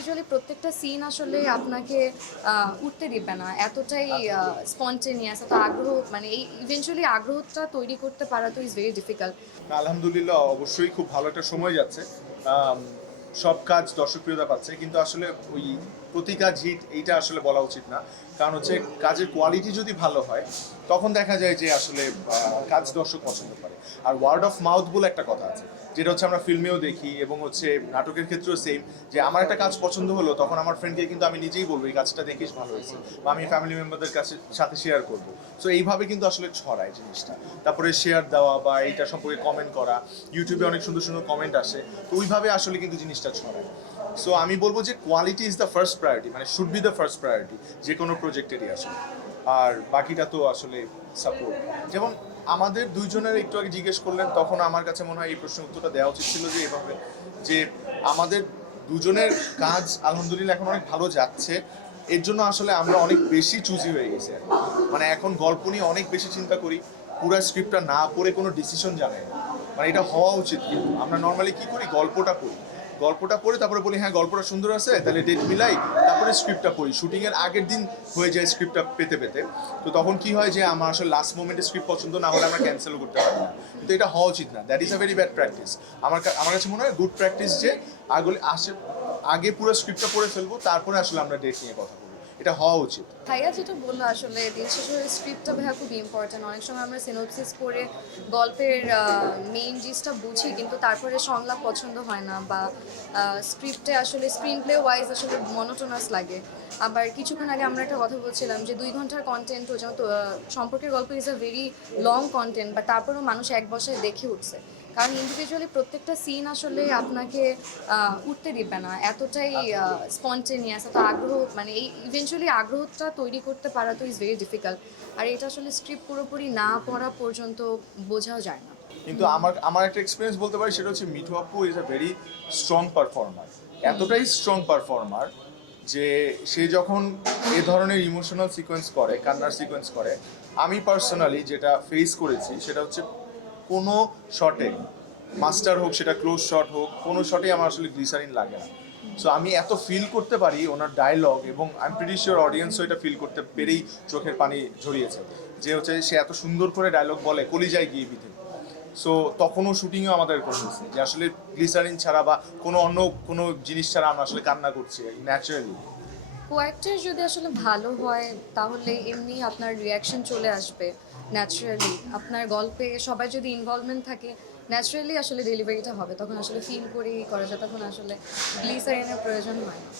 Individually প্রত্যেকটা scene আসলে আপনাকে উঠতে দিবে না, এতটাই স্পন্টেনিয়াস, এত আগ্রহ, মানে এই ইভেনচুয়ালি আগ্রহটা তৈরি করতে পারা তো ইজ ভেরি ডিফিকাল্ট। আলহামদুলিল্লাহ, অবশ্যই খুব ভালো একটা সময় যাচ্ছে। আম, সব কাজ দর্শকপ্রিয়তা পাচ্ছে, কিন্তু আসলে ওই প্রতি কাজ হিট এইটা আসলে বলা উচিত না। কারণ হচ্ছে কাজের কোয়ালিটি যদি ভালো হয় তখন দেখা যায় যে আসলে কাজ দর্শক পছন্দ করে। আর ওয়ার্ড অফ মাউথ বলে একটা কথা আছে, যেটা হচ্ছে আমরা ফিল্মেও দেখি এবং হচ্ছে নাটকের ক্ষেত্রেও সেম, যে আমার একটা কাজ পছন্দ হলো তখন আমার ফ্রেন্ডকে কিন্তু আমি নিজেই বলবো এই কাজটা দেখিস, ভালো হয়েছে, বা আমি ফ্যামিলি মেম্বারদের কাছে সাথে শেয়ার করবো। সো এইভাবে কিন্তু আসলে ছড়ায় জিনিসটা। তারপরে শেয়ার দেওয়া বা এইটা সম্পর্কে কমেন্ট করা, ইউটিউবে অনেক সুন্দর সুন্দর কমেন্ট আসে, তো ওইভাবে আসলে কিন্তু জিনিসটা ছড়ায়। সো আমি বলবো যে quality is the first priority, মানে should be the first priority যে কোনো প্রজেক্টেরই আসলে। আর বাকিটা তো আসলে সাপোর্ট। যেমন আমাদের দুইজনের একটু আগে জিজ্ঞেস করলেন, তখন আমার কাছে মনে হয় এই প্রশ্নের উত্তরটা দেওয়া উচিত ছিল যে এভাবে, যে আমাদের দুজনের কাজ আলহামদুলিল্লাহ এখন অনেক ভালো যাচ্ছে। এর জন্য আসলে আমরা অনেক বেশি চুজি হয়ে গেছি আর কি। মানে এখন গল্প নিয়ে অনেক বেশি চিন্তা করি, পুরো স্ক্রিপ্টটা না পড়ে কোনো ডিসিশন জানাই না। মানে এটা হওয়া উচিত, কিন্তু আমরা নর্মালি কি করি, গল্পটা পড়ি, গল্পটা পড়ে তারপরে বলি হ্যাঁ গল্পটা সুন্দর আছে, তাহলে ডেট মিলাই, তারপরে স্ক্রিপ্টটা পড়ি। শুটিংয়ের আগের দিন হয়ে যায় স্ক্রিপ্টটা পেতে পেতে। তো তখন কি হয় যে আমার আসলে লাস্ট মোমেন্টে স্ক্রিপ্ট পছন্দ না হলে আমরা ক্যান্সেলও করতে পারি না। কিন্তু এটা হওয়া উচিত না, that is a very bad practice. আমার কাছে মনে হয় গুড প্র্যাকটিস যে আগে পুরো স্ক্রিপ্টটা পড়ে ফেলবো, তারপরে আসলে আমরা ডেট নিয়ে কথা বলবো, এটা হওয়া উচিত। ভাইয়া যেটা বললো, আসলে দিন শেষে স্ক্রিপ্টটা ভাইয়া খুব ইম্পর্টেন্ট। অনেক সময় আমরা সিনোপসিস করে গল্পের মেইন জিনিসটা বুঝি, কিন্তু তারপরে সংলাপ পছন্দ হয় না, বা স্ক্রিপ্টে আসলে স্ক্রিন প্লে ওয়াইজ আসলে মনোটোনাস লাগে। আবার কিছুক্ষণ আগে আমরা একটা কথা বলছিলাম যে 2 ঘন্টার কন্টেন্ট যেন তো সম্পর্কের গল্প is a very long content, বা তারপরেও মানুষ এক বসায় দেখে উঠছে। কারণ ইন্ডিভিজুয়ালি প্রত্যেকটা সিন আসলে আপনাকে উঠতে দিবে না, এতটাই স্পন্টেনিয়াস, এত আগ্রহ, মানে এই ইভেনচুয়ালি আগ্রহটা তৈরি করতে পারা তো ইজ ভেরি ডিফিকাল্ট। আর এটা আসলে স্ক্রিপ্ট পুরোপুরি না পড়া পর্যন্ত বোঝাও যায় না। কিন্তু আমার আমার একটা এক্সপিরিয়েন্স বলতে পারি, সেটা হচ্ছে মিঠু আপু is a very strong performer. এতটাই স্ট্রং পারফর্মার যে সে যখন এ ধরনের ইমোশনাল সিকোয়েন্স করে, কান্নার সিকোয়েন্স করে, আমি পার্সোনালি যেটা ফেস করেছি সেটা হচ্ছে কোনো শটে, মাস্টার হোক সেটা ক্লোজ শট হোক, কোনো শটেই আমার আসলে গ্লিসারিন লাগে না। সো আমি এত ফিল করতে পারি ওনার ডায়লগ, এবং আই এম প্রিটি শিওর অডিয়েন্সও এটা ফিল করতে পেরেই চোখের পানি ঝরিয়েছে, যে হচ্ছে সে এত সুন্দর করে ডায়লগ বলে, কলিজায় গিয়ে বিধে। সো তখনও শুটিংও আমাদের করেছে যে আসলে গ্লিসারিন ছাড়া বা কোনো অন্য কোনো জিনিস ছাড়া আমরা আসলে কান্না করছি ন্যাচারালি। কোয়াক্টার যদি আসলে ভালো হয় তাহলে এমনি আপনার রিয়াকশন চলে আসবে ন্যাচারালি। আপনার গল্পে সবাই যদি ইনভলভমেন্ট থাকে, ন্যাচারালি আসলে ডেলিভারিটা হবে, তখন আসলে ফিল করেই করা যায়, তখন আসলে গ্লিসারিনের প্রয়োজন হয় না।